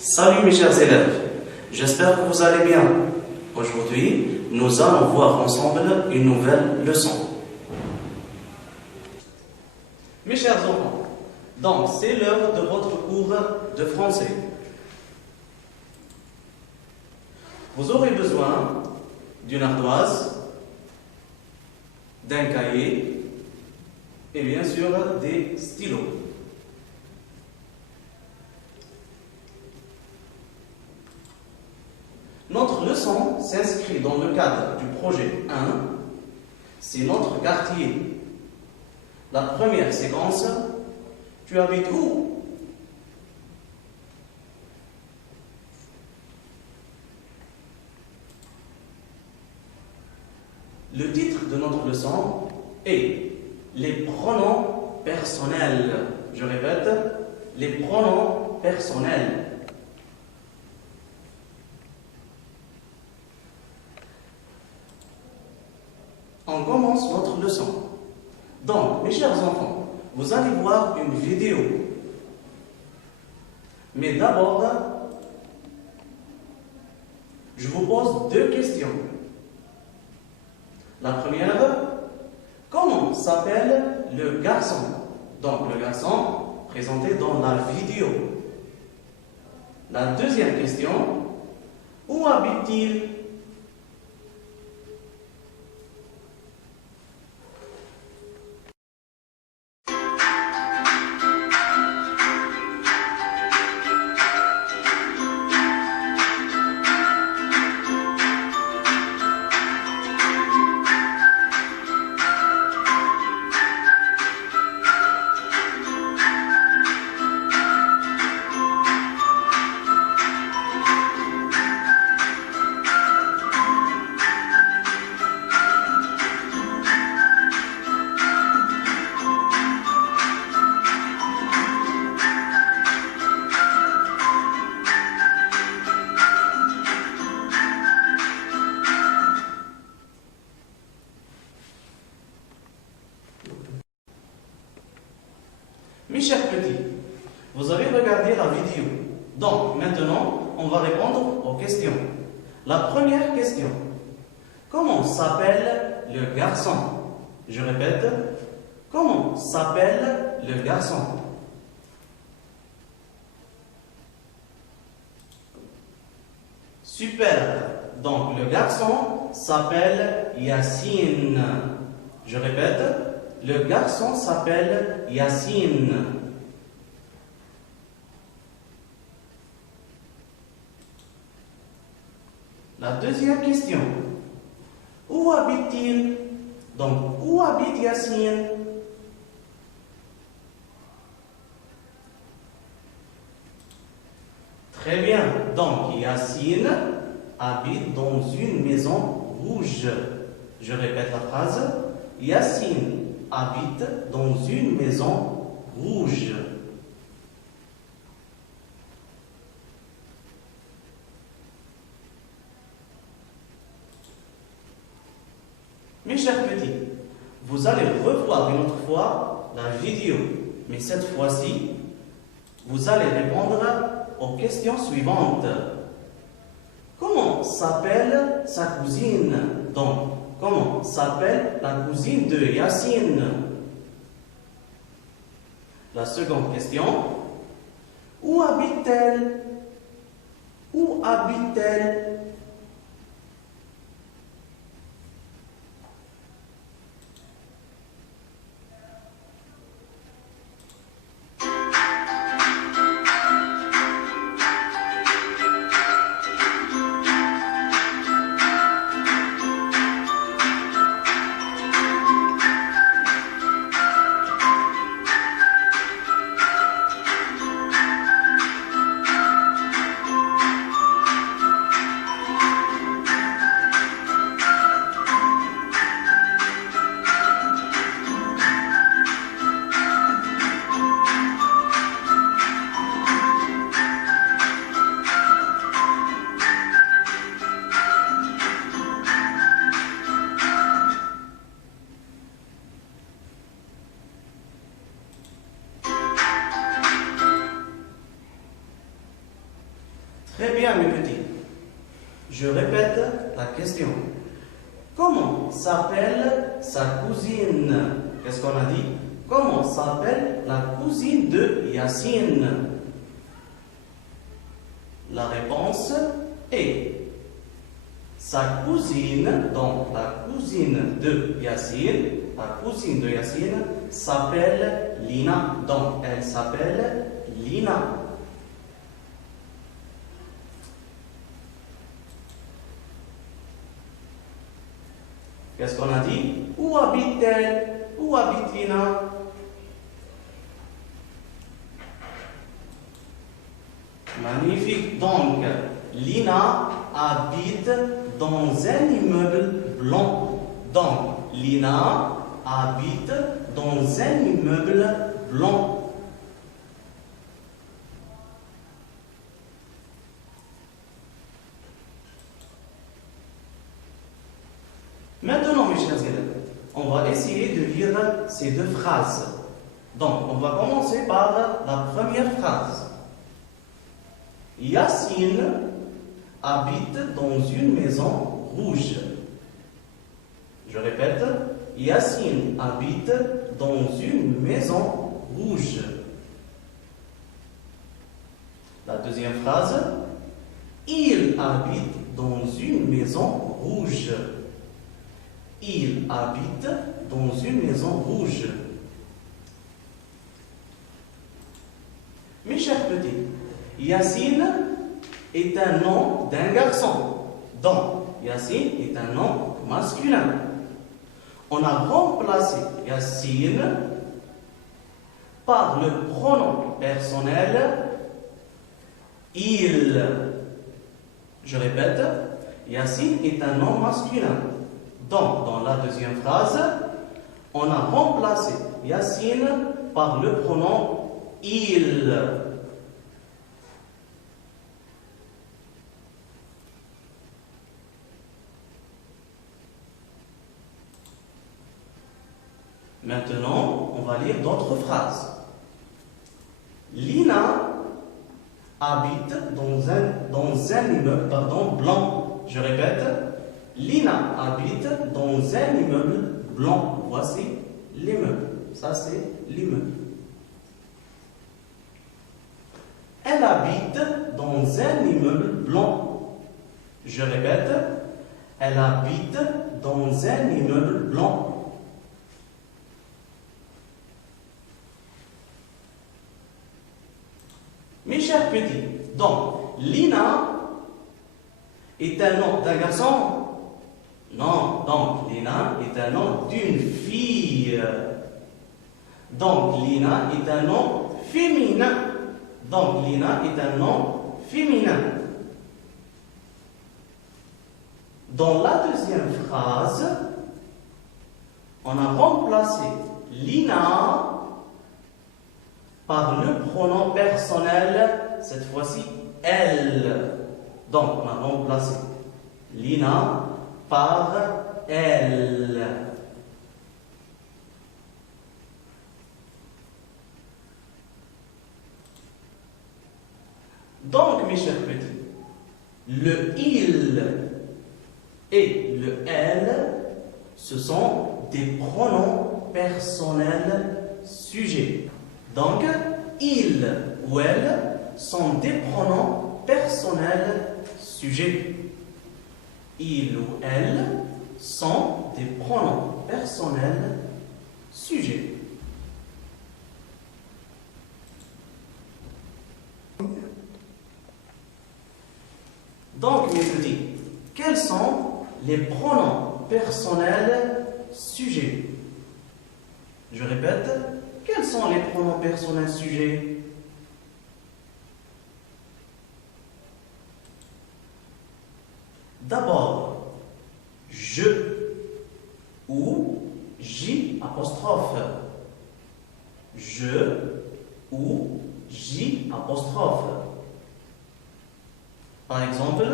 Salut mes chers élèves, j'espère que vous allez bien. Aujourd'hui, nous allons voir ensemble une nouvelle leçon. Mes chers enfants, donc c'est l'heure de votre cours de français. Vous aurez besoin d'une ardoise, d'un cahier et bien sûr des stylos. Notre leçon s'inscrit dans le cadre du projet 1. C'est notre quartier. La première séquence, tu habites où? Le titre de notre leçon est les pronoms personnels. Je répète, les pronoms personnels. On commence notre leçon. Donc, mes chers enfants, vous allez voir une vidéo. Mais d'abord, je vous pose deux questions. La première, comment s'appelle le garçon? Donc, le garçon présenté dans la vidéo. La deuxième question, où habite-t-il? Mes chers petits, vous avez regardé la vidéo. Donc, maintenant, on va répondre aux questions. La première question. Comment s'appelle le garçon? Je répète. Comment s'appelle le garçon? Super. Donc, le garçon s'appelle Yacine. Je répète. Le garçon s'appelle Yacine. La deuxième question. Où habite-t-il? Donc, où habite Yacine? Très bien. Donc, Yacine habite dans une maison rouge. Je répète la phrase. Yacine habite dans une maison rouge. Mes chers petits, vous allez revoir une autre fois la vidéo, mais cette fois-ci, vous allez répondre aux questions suivantes. Comment s'appelle sa cousine? Donc, comment s'appelle la cousine de Yacine? La seconde question. Où habite-t-elle? Où habite-t-elle? Très bien, mes petits. Je répète la question. Comment s'appelle sa cousine? Qu'est-ce qu'on a dit? Comment s'appelle la cousine de Yacine? La réponse est sa cousine, donc la cousine de Yacine, s'appelle Lina. Donc elle s'appelle Lina. Qu'est-ce qu'on a dit? Où habite-t-elle? Où habite Lina? Magnifique. Donc, Lina habite dans un immeuble blanc. Donc, Lina habite dans un immeuble blanc. Maintenant, mes chers élèves, on va essayer de lire ces deux phrases. Donc, on va commencer par la première phrase. Yacine habite dans une maison rouge. Je répète, Yacine habite dans une maison rouge. La deuxième phrase, il habite dans une maison rouge. Il habite dans une maison rouge. Mes chers petits, Yacine est un nom d'un garçon. Donc, Yacine est un nom masculin. On a remplacé Yacine par le pronom personnel il. Je répète, Yacine est un nom masculin. Donc, dans la deuxième phrase, on a remplacé Yacine par le pronom il. Maintenant, on va lire d'autres phrases. Lina habite dans un immeuble blanc. Je répète, Lina habite dans un immeuble blanc. Voici l'immeuble. Ça, c'est l'immeuble. Elle habite dans un immeuble blanc. Je répète, elle habite dans un immeuble blanc. Mes chers petits, donc, Lina est un nom d'un garçon? Non, donc Lina est un nom d'une fille. Donc Lina est un nom féminin. Donc Lina est un nom féminin. Dans la deuxième phrase, on a remplacé Lina par le pronom personnel, cette fois-ci elle. Donc on a remplacé Lina par elle. Donc, mes chers petits, le il et le elle, ce sont des pronoms personnels sujets. Donc, il ou elle sont des pronoms personnels sujets. Il ou elle sont des pronoms personnels sujets. Donc, mes petits, quels sont les pronoms personnels sujets? Je répète, quels sont les pronoms personnels sujets? D'abord, je ou J apostrophe. Je ou J apostrophe. Par exemple,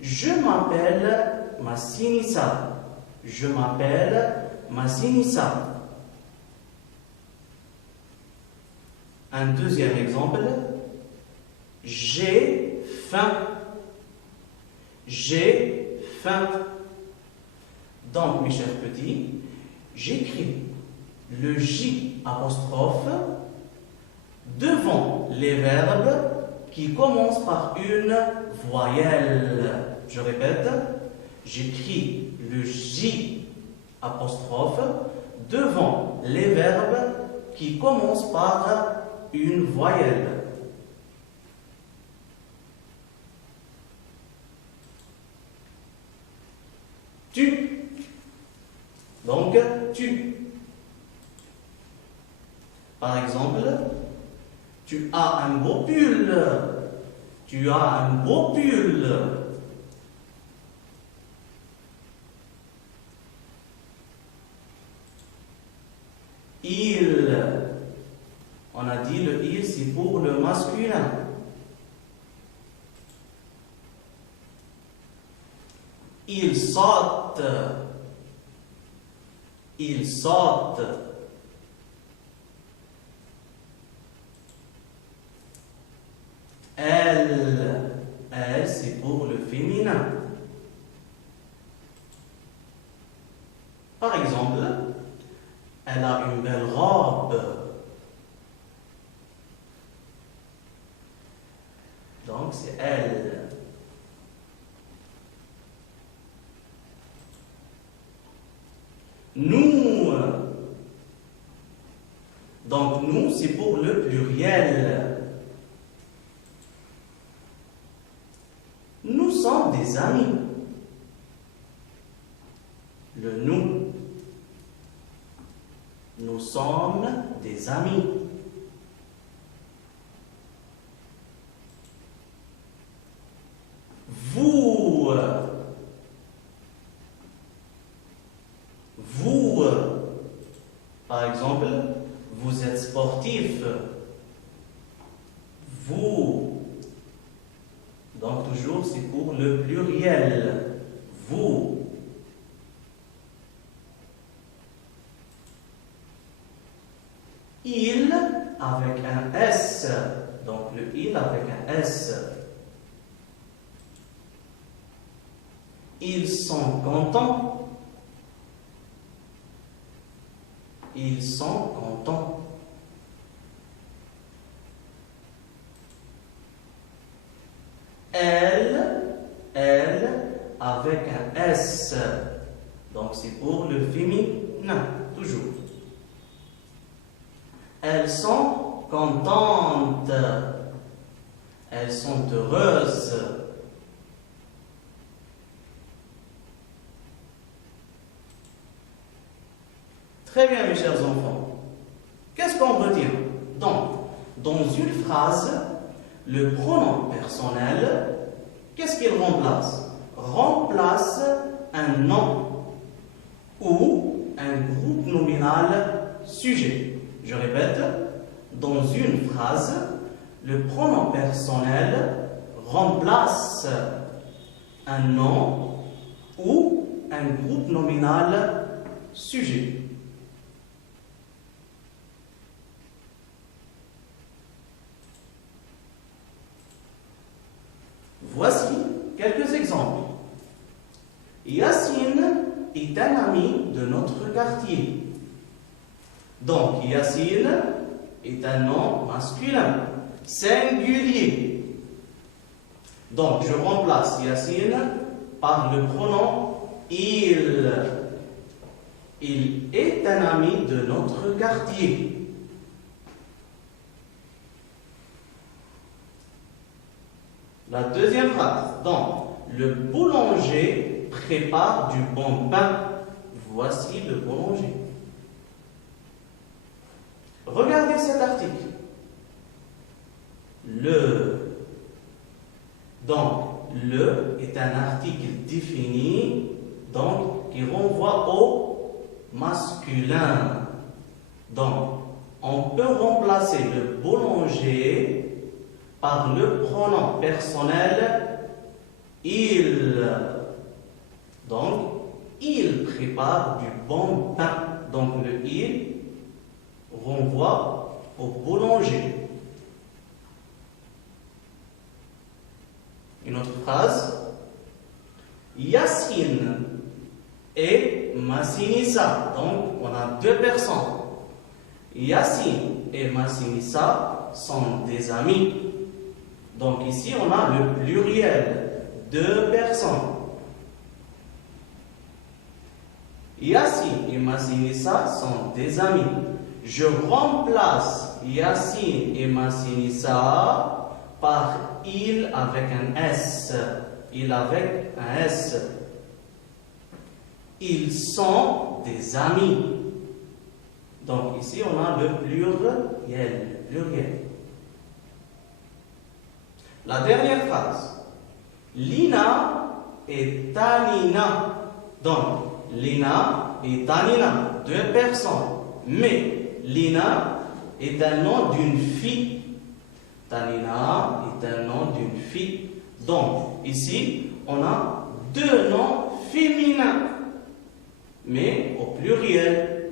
je m'appelle Massinissa. Je m'appelle Massinissa. Un deuxième exemple, J'ai faim. J'ai faim. Donc, mes chers petits, j'écris le J apostrophe devant les verbes qui commencent par une voyelle. Je répète, j'écris le J apostrophe devant les verbes qui commencent par une voyelle. Tu. Donc, tu. Par exemple, tu as un beau pull. Tu as un beau pull. Il. On a dit le il, c'est pour le masculin. Il saute. Il saute. Elle. Elle, c'est pour le féminin. Par exemple, elle a une belle robe. Donc, c'est elle. Nous. Donc, nous, c'est pour le pluriel. Nous sommes des amis. Le nous. Nous sommes des amis. Vous. Vous. Par exemple, vous êtes sportif. Vous. Donc toujours, c'est pour le pluriel. Vous. Il avec un S. Donc le il avec un S. Ils sont contents. Ils sont contents. Elle avec un S. Donc c'est pour le féminin, toujours. Elles sont contentes. Elles sont heureuses. Très bien, mes chers enfants. Qu'est-ce qu'on retient? Donc, dans une phrase, le pronom personnel, qu'est-ce qu'il remplace? Remplace un nom ou un groupe nominal sujet. Je répète, dans une phrase, le pronom personnel remplace un nom ou un groupe nominal sujet. Voici quelques exemples. Yassine est un ami de notre quartier. Donc, Yassine est un nom masculin, singulier. Donc, je remplace Yassine par le pronom il. Il est un ami de notre quartier. La deuxième phrase. Donc, le boulanger prépare du bon pain. Voici le boulanger. Regardez cet article. Le. Donc, le est un article défini, donc, qui renvoie au masculin. Donc, on peut remplacer le boulanger par le pronom personnel il. Donc, il prépare du bon pain. Donc, le il renvoie au boulanger. phrase. Yassine et Massinissa. Donc, on a deux personnes. Yassine et Massinissa sont des amis. Donc, ici, on a le pluriel. Deux personnes. Yassine et Massinissa sont des amis. Je remplace Yassine et Massinissa par il avec un S. Il avec un S. Ils sont des amis. Donc ici on a le pluriel. La dernière phrase. Lina et Tanina. Donc Lina et Tanina, deux personnes. Mais Lina est un nom d'une fille. Tanina est un nom d'une fille. Donc, ici, on a deux noms féminins, mais au pluriel.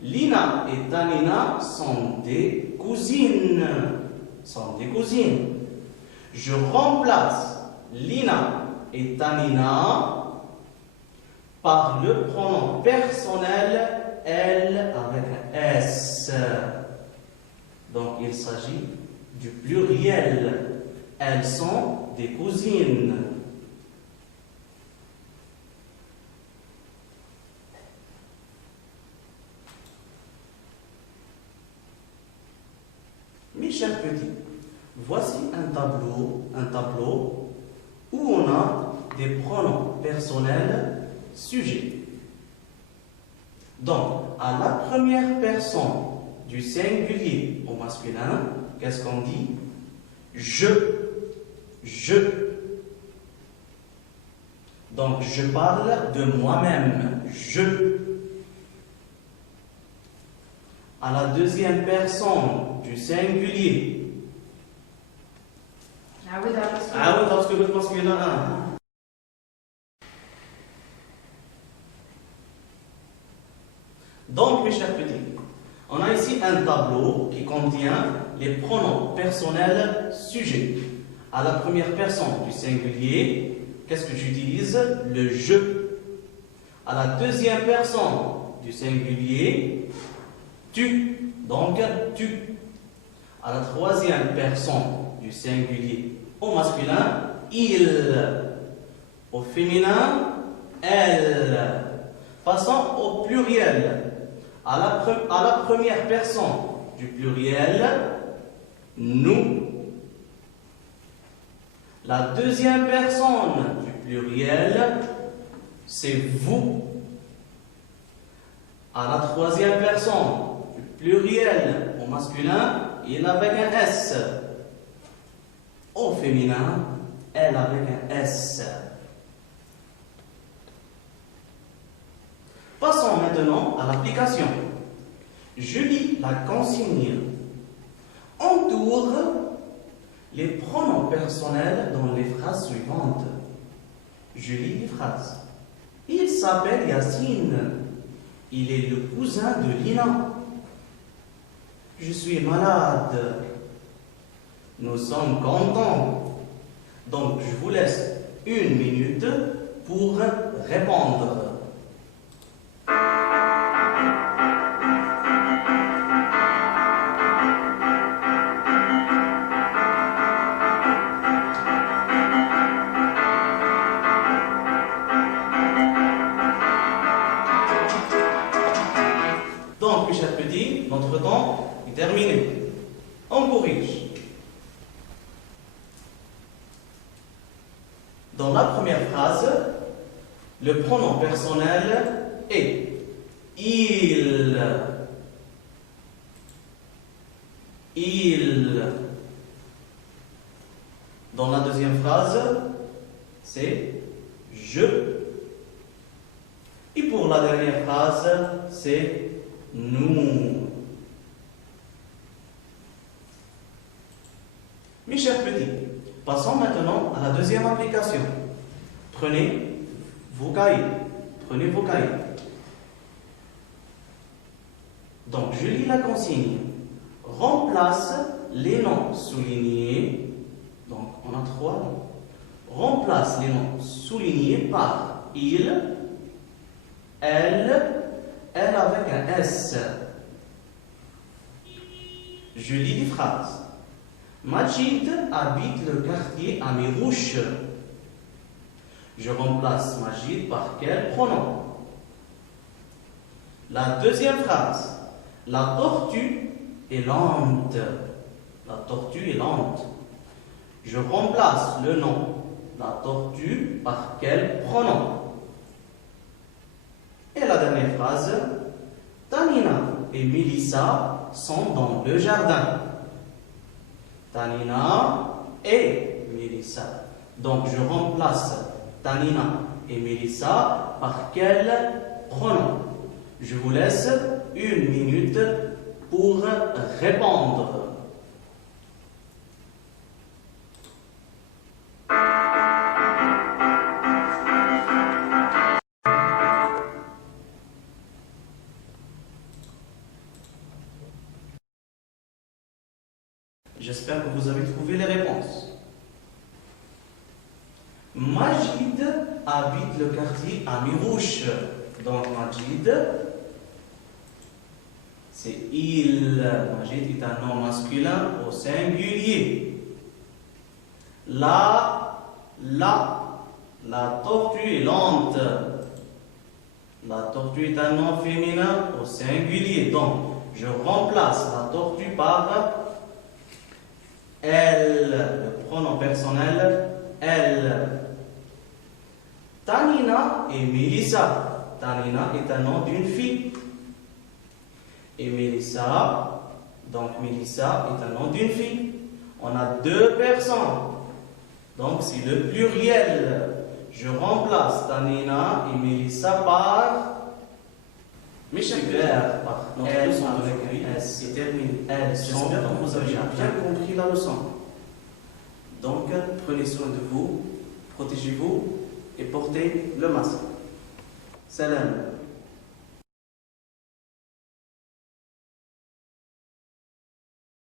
Lina et Tanina sont des cousines. Je remplace Lina et Tanina par le pronom personnel elle avec un S. Donc il s'agit du pluriel. Elles sont des cousines. Mes chers petits, voici un tableau où on a des pronoms personnels sujets. Donc, à la première personne du singulier au masculin, qu'est-ce qu'on dit? Je. Donc, je parle de moi-même. Je. À la deuxième personne du singulier. parce que le masculin. Donc, mes chers petits, on a ici un tableau qui contient les pronoms personnels sujets. À la première personne du singulier, qu'est-ce que j'utilise? Le je. À la deuxième personne du singulier, tu. Donc, tu. À la troisième personne du singulier au masculin, il. Au féminin, elle. Passons au pluriel. À la première personne du pluriel, nous. La deuxième personne du pluriel, c'est vous. À la troisième personne du pluriel au masculin, il avec un S. Au féminin, elle avec un S. Passons maintenant à l'application. Je lis la consigne. Entoure les pronoms personnels dans les phrases suivantes. Je lis les phrases. Il s'appelle Yassine. Il est le cousin de Lina. Je suis malade. Nous sommes contents. Donc, je vous laisse 1 minute pour répondre. Donc, mes chers petits, notre temps est terminé. On corrige. Dans la première phrase, le pronom personnel est il. Il. Dans la deuxième phrase, c'est je. Et pour la dernière phrase, c'est nous. Mes chers petits, passons maintenant à la deuxième application. Prenez vos cahiers. Donc, je lis la consigne. Remplace les noms soulignés. Donc, on a 3 noms. remplace les noms soulignés par il, elle avec un S. Je lis les phrases. Majid habite le quartier Amirouche. Je remplace Majid par quel pronom? La deuxième phrase. La tortue est lente. La tortue est lente. Je remplace le nom la tortue par quel pronom? Et la dernière phrase. Tanina et Mélissa sont dans le jardin. Tanina et Mélissa. Donc je remplace Tanina et Mélissa par quel pronom? Je vous laisse 1 minute pour répondre. J'espère que vous avez trouvé les réponses. Majid habite le quartier Amirouche. Donc Majid, c'est il. Majid est un nom masculin au singulier. La tortue est lente. La tortue est un nom féminin au singulier. Donc, je remplace la tortue par elle, le pronom personnel, elle. Tanina et Mélissa. Tanina est un nom d'une fille. Et Mélissa, donc Mélissa est un nom d'une fille. On a 2 personnes. Donc c'est le pluriel. Je remplace Tanina et Mélissa par mes super, par Notre leçon c'est terminé. J'espère que vous avez bien compris la leçon. Donc, prenez soin de vous, protégez-vous et portez le masque. Salam.